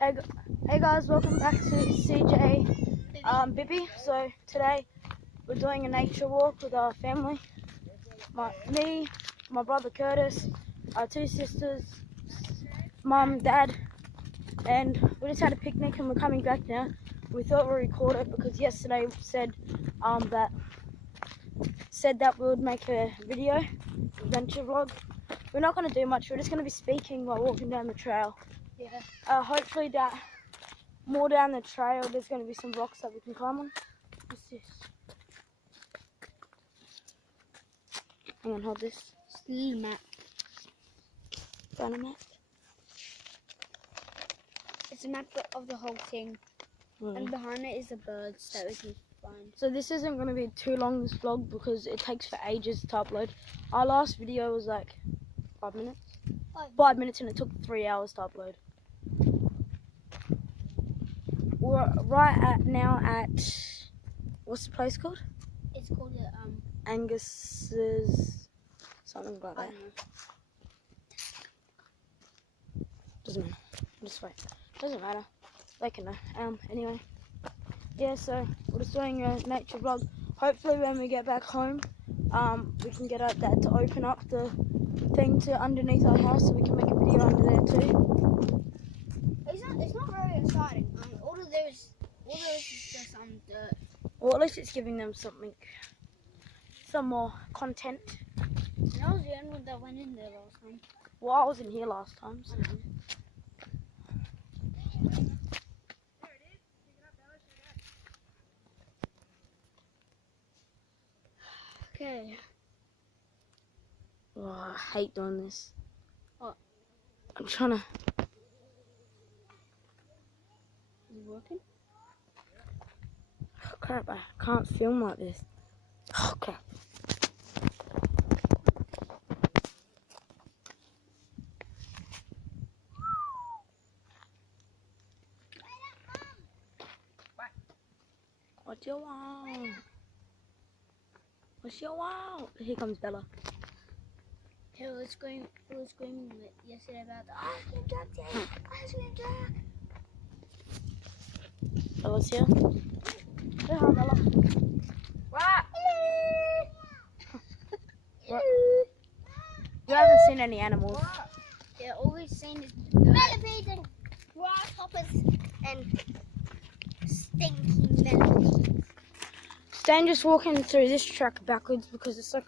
Hey guys, welcome back to CJ Bibby. So today we're doing a nature walk with our family. My brother Curtis, our two sisters, mum, dad, and we just had a picnic and we're coming back now. We thought we'd record it because yesterday we said that we would make a video, adventure vlog. We're not going to do much, we're just going to be speaking while walking down the trail. Yeah. Hopefully more down the trail there's going to be some rocks that we can climb on. What's this? Hang on, hold this. It's a little map. Found a map? It's a map of the whole thing. And behind it is the birds that we can find. So this isn't going to be too long, this vlog, because it takes for ages to upload. Our last video was like 5 minutes. 5 minutes and it took 3 hours to upload. We're now at, what's the place called? It's called Angus's, something like that. Doesn't matter. Just wait. Doesn't matter. They can know. Anyway. Yeah, so we're just doing a nature vlog. Hopefully when we get back home, we can get our dad to open up the thing to underneath our house so we can make a video under there too. It's not very exciting. All of this is just dirt. Well, at least it's giving them some more content. And I was the only one that went in there last time. Well, I wasn't here last time. So. Okay. Oh, I hate doing this. What? I'm trying to... Is it working? Oh, crap, I can't film like this. Oh, crap. What do you want? What you want? Here comes Bella. He was screaming yesterday about the ice cream truck, ice cream truck. Bella's here. Say hi, Bella. What? You haven't seen any animals. Yeah, all we've seen is millipedes and grasshoppers and stinky millipedes. Stan just walking through this track backwards because it's like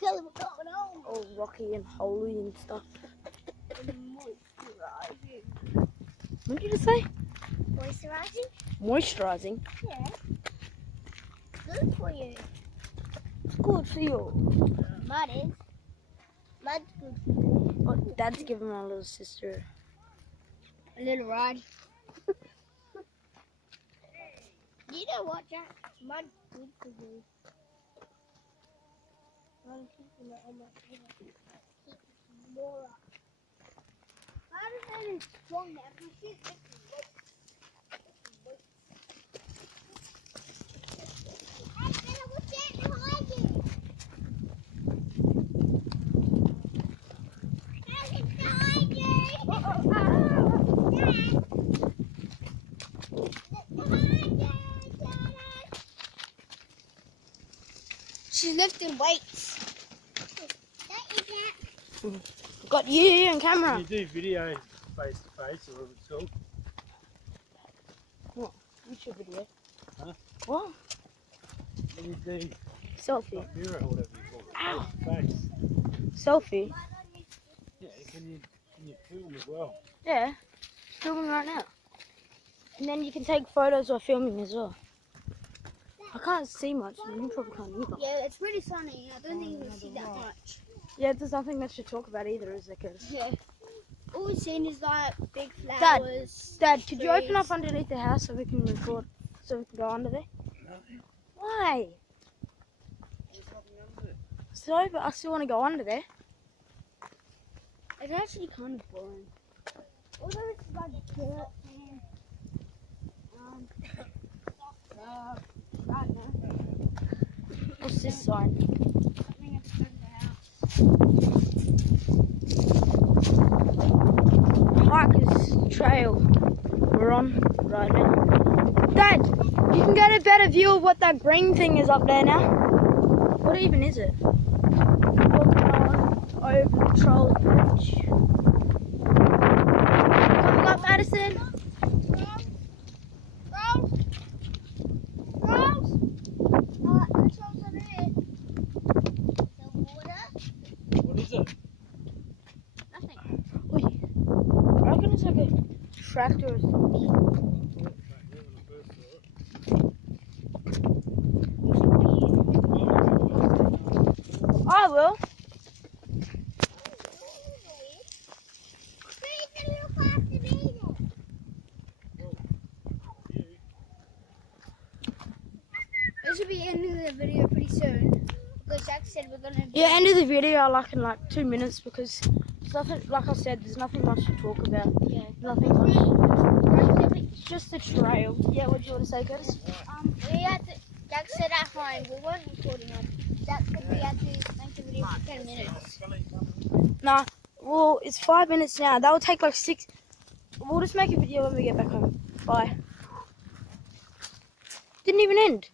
Tell him what's going on. all rocky and holy and stuff. What did you just say? Moisturizing? Moisturizing? Yeah. Good for you. It's good for you. Mud is. Mud's good for you. Oh, Dad's giving my little sister A little ride. You know what, Jack? Mud's good for you. I'm keeping it on my table. Keep more up. How does that is strong now? I can see it lifting weights. Hey, Bella, what's that behind you? It's behind you! Dad! Look behind you, Dad! She's lifting weights. Got you on camera. You do video face to face or whatever it's called. What? YouTube video. Huh? What? When you do Selfie. like mirror or whatever you call it. Ow. Face to face. Selfie. Yeah, can you film as well? Yeah. Filming right now. And then you can take photos while filming as well. I can't see much, and you probably can't either. Yeah, it's really sunny. I don't think you can see that much. Yeah, there's nothing much to talk about either, is there, kids? Yeah. All we've seen is like big flowers. Dad, could you open trees. up underneath the house so we can record, so we can go under there? No. Why? There's nothing under there. So, but I still want to go under there. It's actually kind of boring. Although it's like dirt and right now. What's this sign? Something at the front of the house. Hikers trail we're on right now. Dad, you can get a better view of what that green thing is up there now. What even is it? Walking on over the Trolls Bridge. Coming up, Madison. Rose? That's what's on it. The water? What is it? Nothing. Wait, I reckon it's like a tractor or something. I will. This will be ending the video pretty soon because Jack said we're gonna. Yeah, end of the video like in like 2 minutes because there's nothing, like I said, there's nothing much to talk about. Yeah. Nothing much. It's just a trail. Yeah, what do you want to say, Curtis? We had to. Jack said at home we weren't recording on. Jack said we had to make the video for 10 minutes. Nah, well, it's 5 minutes now. That will take like 6. We'll just make a video when we get back home. Bye. Didn't even end.